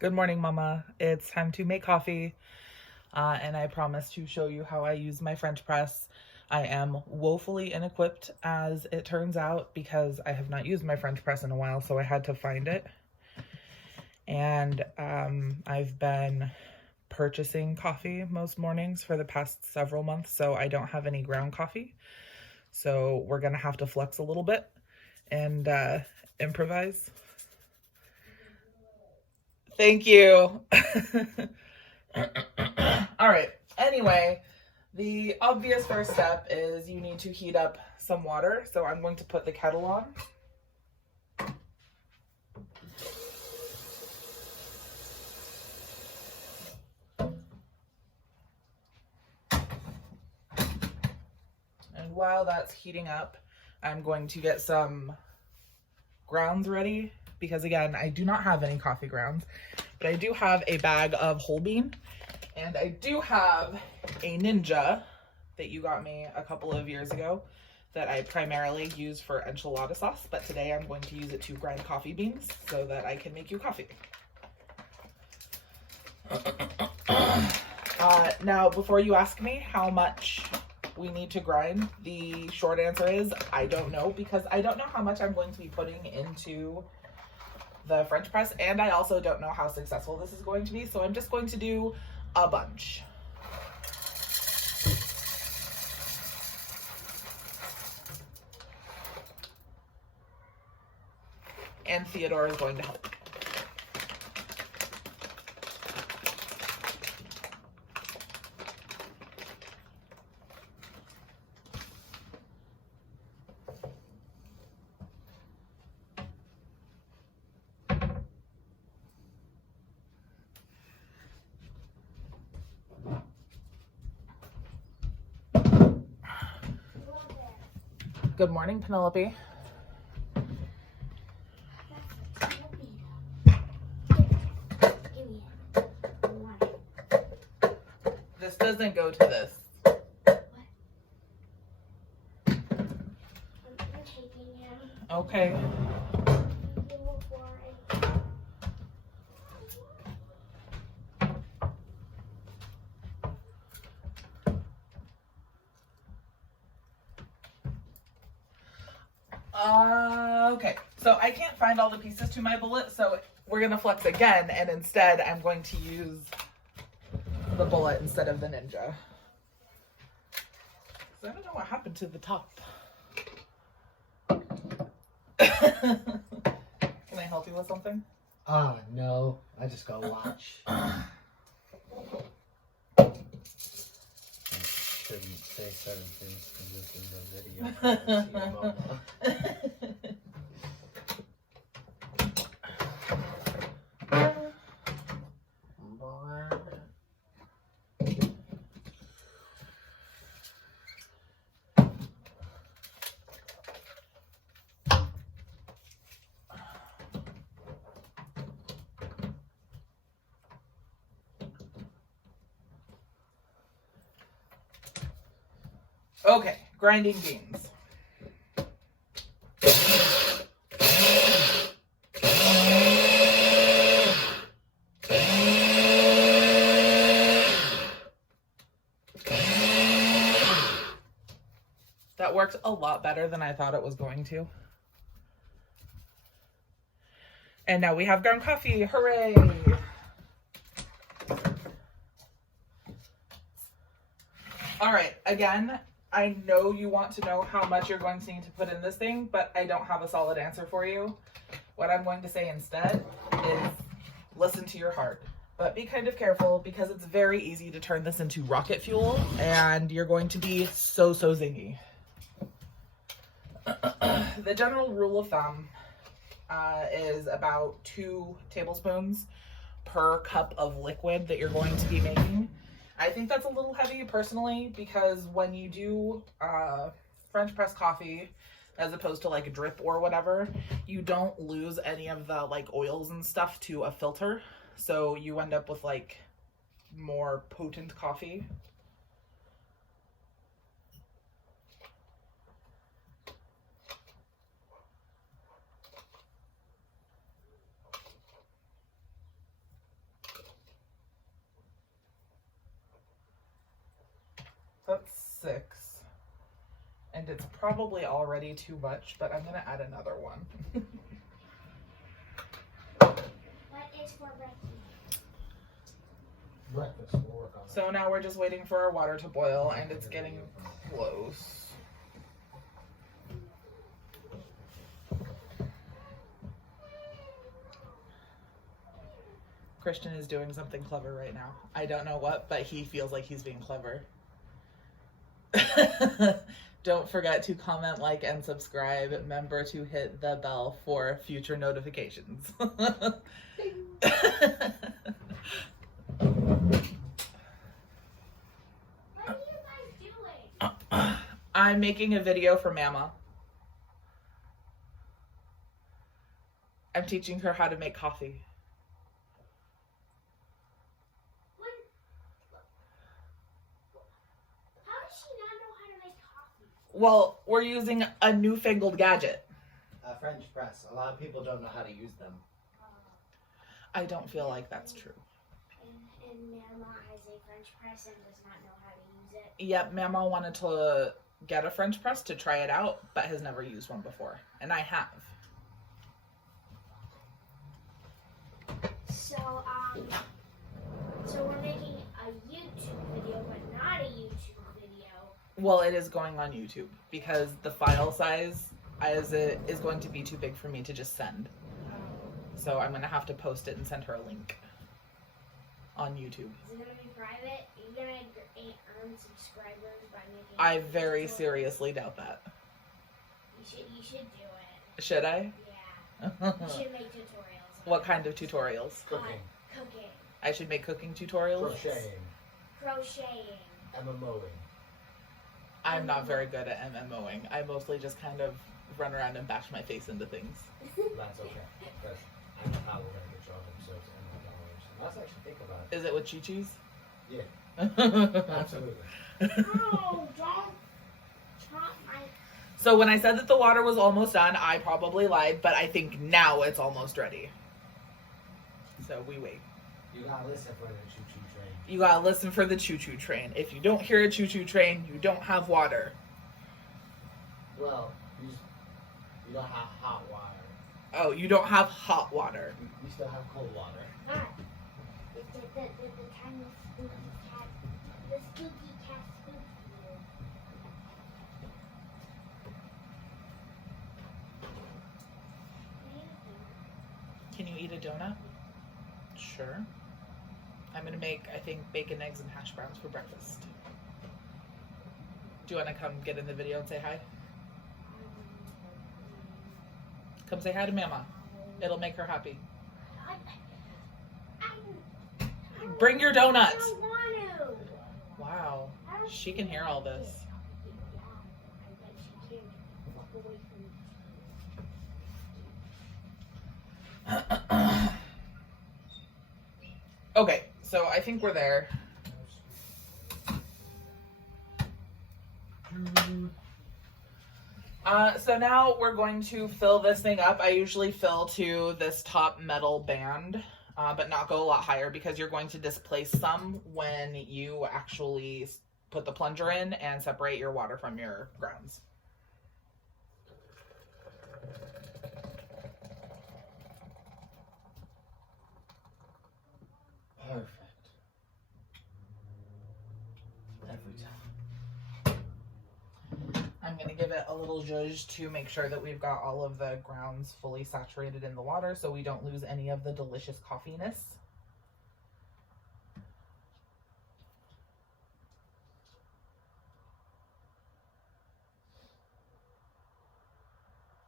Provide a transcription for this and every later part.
Good morning, Mama. It's time to make coffee, and I promise to show you how I use my French press. I am woefully inequipped, as it turns out, because I have not used my French press in a while, so I had to find it. And I've been purchasing coffee most mornings for the past several months, so I don't have any ground coffee. So we're gonna have to flex a little bit and improvise. Thank you. All right. Anyway, the obvious first step is you need to heat up some water. So I'm going to put the kettle on. And while that's heating up, I'm going to get some grounds ready because, again, I do not have any coffee grounds, but I do have a bag of whole bean, and I do have a Ninja that you got me a couple of years ago that I primarily use for enchilada sauce, but today I'm going to use it to grind coffee beans so that I can make you coffee. Now, before you ask me how much we need to grind, the short answer is I don't know, because I don't know how much I'm going to be putting into the French press, and I also don't know how successful this is going to be, so I'm just going to do a bunch. And Theodore is going to help. Good morning, Penelope. This doesn't go to this. Okay. Okay, so I can't find all the pieces to my bullet, so we're gonna flex again, and instead I'm going to use the bullet instead of the Ninja. So I don't know what happened to the top. Can I help you with something? No. I just gotta watch. Shouldn't say certain things because this is a video. Okay, grinding beans. That worked a lot better than I thought it was going to. And now we have ground coffee. Hooray! All right, again, I know you want to know how much you're going to need to put in this thing, but I don't have a solid answer for you. What I'm going to say instead is listen to your heart. But be kind of careful, because it's very easy to turn this into rocket fuel, and you're going to be so zingy. The general rule of thumb is about 2 tablespoons per cup of liquid that you're going to be making. I think that's a little heavy personally, because when you do French press coffee, as opposed to like a drip or whatever, you don't lose any of the like oils and stuff to a filter. So you end up with like more potent coffee. And it's probably already too much, but I'm gonna add another one. What is for breakfast? Breakfast, we'll work on that. So now we're just waiting for our water to boil, and it's getting close. Christian is doing something clever right now. I don't know what, but he feels like he's being clever. Don't forget to comment, like, and subscribe. Remember to hit the bell for future notifications. What are you guys doing? I'm making a video for Mama. I'm teaching her how to make coffee. How does she not know how to make coffee? Well, we're using a newfangled gadget. A French press. A lot of people don't know how to use them. I don't feel like that's true. And Mama has a French press and does not know how to use it. Yep, Mama wanted to get a French press to try it out, but has never used one before. And I have. So we're making a YouTube video, but not a YouTube video. Well, it is going on YouTube because the file size is going to be too big for me to just send. So I'm going to have to post it and send her a link on YouTube. Is it gonna be private? Are you gonna earn subscribers by making? I very tutorials? seriously doubt that. You should do it. Should I? Yeah. You should make tutorials. What kind of tutorials? Cooking, Cooking, I should make cooking tutorials? crocheting, crocheting. MMOing. I'm not very good at MMOing. I mostly just kind of run around and bash my face into things. That's okay. Because I know how we're going to get you all episodes and let's actually think about it. Is it what you choose? Yeah. Absolutely. Oh, don't chop my. So when I said that the water was almost done, I probably lied, but I think now it's almost ready. So we wait. You gotta listen for the choo-choo train. You gotta listen for the choo-choo train. If you don't hear a choo-choo train, you don't have water. Well, you don't have hot water. Oh, you don't have hot water. You still have cold water. Ah, the time the spooky cat spooked you. Can you eat a donut? Sure. I'm gonna make, I think, bacon, eggs, and hash browns for breakfast. Do you wanna come get in the video and say hi? Come say hi to Mama. It'll make her happy. Bring your donuts. I don't want to. Wow. She can hear all this. Okay, so I think we're there. So now we're going to fill this thing up. I usually fill to this top metal band, but not go a lot higher because you're going to displace some when you actually put the plunger in and separate your water from your grounds. Perfect. Every time. I'm going to give it a little zhuzh to make sure that we've got all of the grounds fully saturated in the water so we don't lose any of the delicious coffeeness.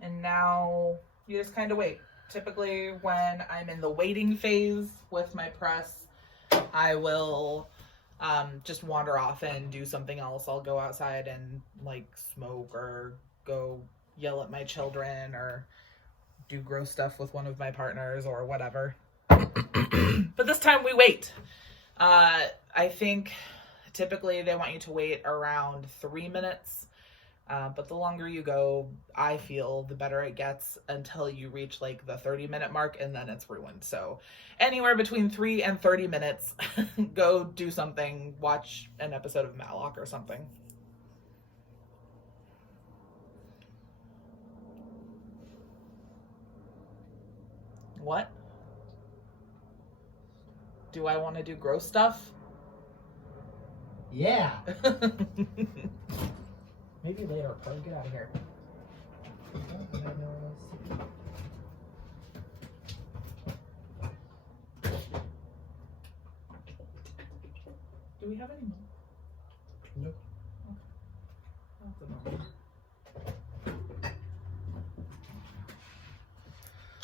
And now you just kind of wait. Typically when I'm in the waiting phase with my press, I will just wander off and do something else. I'll go outside and like smoke or go yell at my children or do gross stuff with one of my partners or whatever. But this time we wait. I think typically they want you to wait around 3 minutes. But the longer you go, I feel the better it gets until you reach like the 30-minute mark and then it's ruined. So anywhere between 3 and 30 minutes, go do something, watch an episode of Matlock or something. What? Do I want to do gross stuff? Yeah. Maybe later. Probably get out of here. Do we have any milk? Nope. That's a bummer.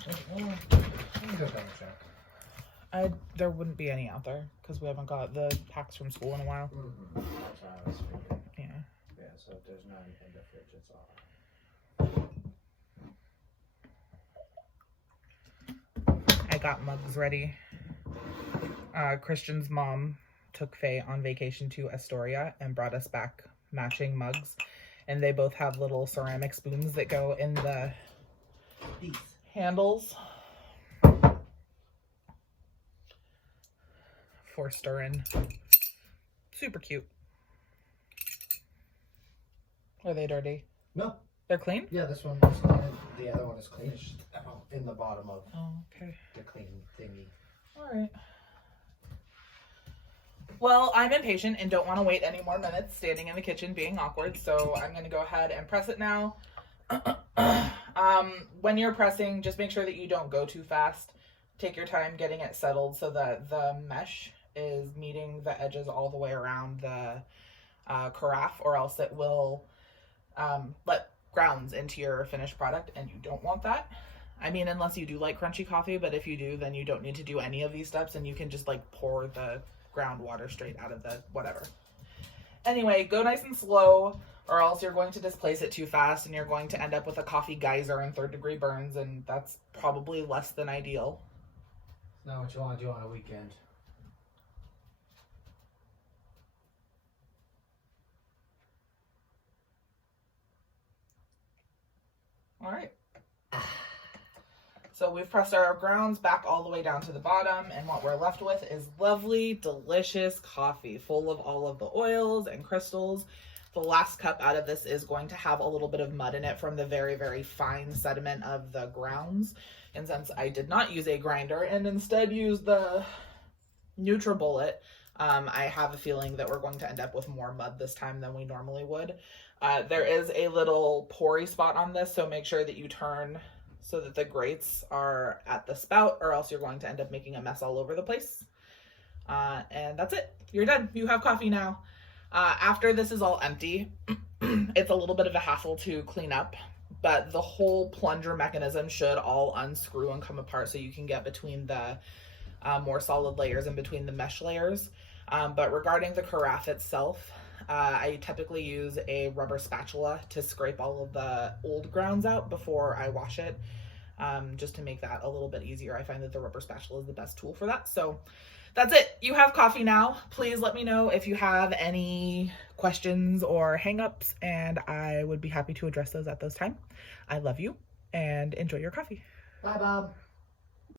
Let me go double check. There wouldn't be any out there because we haven't got the packs from school in a while. Mm-hmm. That's what I was figuring. Yeah. Yeah, so if there's not anything in the fridge, it's all. I got mugs ready. Christian's mom took Faye on vacation to Astoria and brought us back matching mugs. And they both have little ceramic spoons that go in the These. handles for stirring. Super cute. Are they dirty? No. They're clean? Yeah, this one is clean. The other one is clean. It's just in the bottom of Oh, okay. the clean thingy. All right. Well, I'm impatient and don't want to wait any more minutes standing in the kitchen being awkward, so I'm going to go ahead and press it now. When you're pressing, just make sure that you don't go too fast. Take your time getting it settled so that the mesh is meeting the edges all the way around the carafe, or else it will let grounds into your finished product, and you don't want that. I mean, unless you do like crunchy coffee, but if you do, then you don't need to do any of these steps, and you can just like pour the groundwater straight out of the whatever. Anyway, go nice and slow, or else you're going to displace it too fast, and you're going to end up with a coffee geyser and third-degree burns, and that's probably less than ideal. It's not what you want to do on a weekend. All right. So we've pressed our grounds back all the way down to the bottom, and what we're left with is lovely, delicious coffee full of all of the oils and crystals. The last cup out of this is going to have a little bit of mud in it from the very, very fine sediment of the grounds. And since I did not use a grinder and instead used the NutriBullet, I have a feeling that we're going to end up with more mud this time than we normally would. There is a little pory spot on this, so make sure that you turn so that the grates are at the spout, or else you're going to end up making a mess all over the place. And that's it. You're done. You have coffee now. After this is all empty, it's a little bit of a hassle to clean up, but the whole plunger mechanism should all unscrew and come apart so you can get between the more solid layers and between the mesh layers. But regarding the carafe itself, I typically use a rubber spatula to scrape all of the old grounds out before I wash it, just to make that a little bit easier. I find that the rubber spatula is the best tool for that. So that's it. You have coffee now. Please let me know if you have any questions or hangups, and I would be happy to address those at those time. I love you, and enjoy your coffee. Bye, Bob.